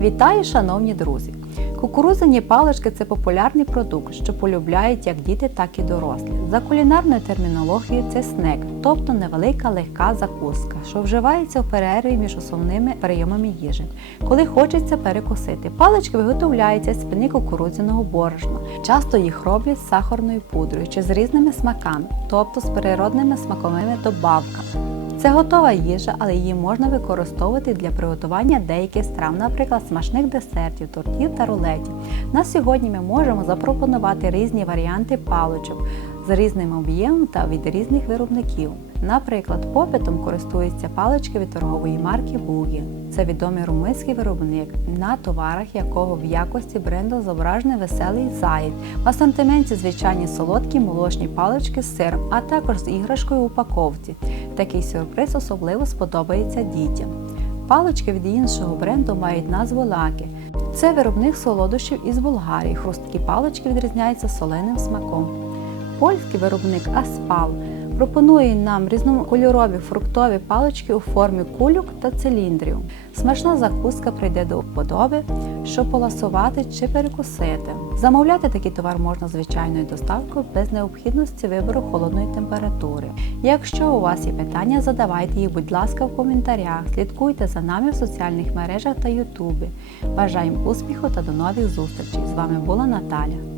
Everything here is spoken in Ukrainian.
Вітаю, шановні друзі! Кукурудзяні палички це популярний продукт, що полюбляють як діти, так і дорослі. За кулінарною термінологією це снек, тобто невелика легка закуска, що вживається в перерві між основними прийомами їжі, коли хочеться перекусити. Палички виготовляються з пені кукурудзяного борошна. Часто їх роблять з сахарною пудрою чи з різними смаками, тобто з природними смаковими добавками. Це готова їжа, але її можна використовувати для приготування деяких страв, наприклад, смачних десертів, тортів та рулетів. На сьогодні ми можемо запропонувати різні варіанти паличок з різним об'ємом та від різних виробників. Наприклад, попитом користуються палички від торгової марки Бугі. Це відомий румунський виробник, на товарах якого в якості бренду зображений веселий заєць. В асортименті звичайні солодкі молочні палички з сиром, а також з іграшкою в упаковці. Такий сюрприз особливо сподобається дітям. Палички від іншого бренду мають назву лаки. Це виробник солодощів із Болгарії. Хрусткі палички відрізняються соленим смаком. Польський виробник Аспал пропонує нам різнокольорові фруктові палички у формі кульок та циліндрів. Смачна закуска прийде до вподоби, щоб поласувати чи перекусити. Замовляти такий товар можна звичайною доставкою без необхідності вибору холодної температури. Якщо у вас є питання, задавайте їх, будь ласка, в коментарях. Слідкуйте за нами в соціальних мережах та Ютубі. Бажаємо успіху та до нових зустрічей! З вами була Наталя.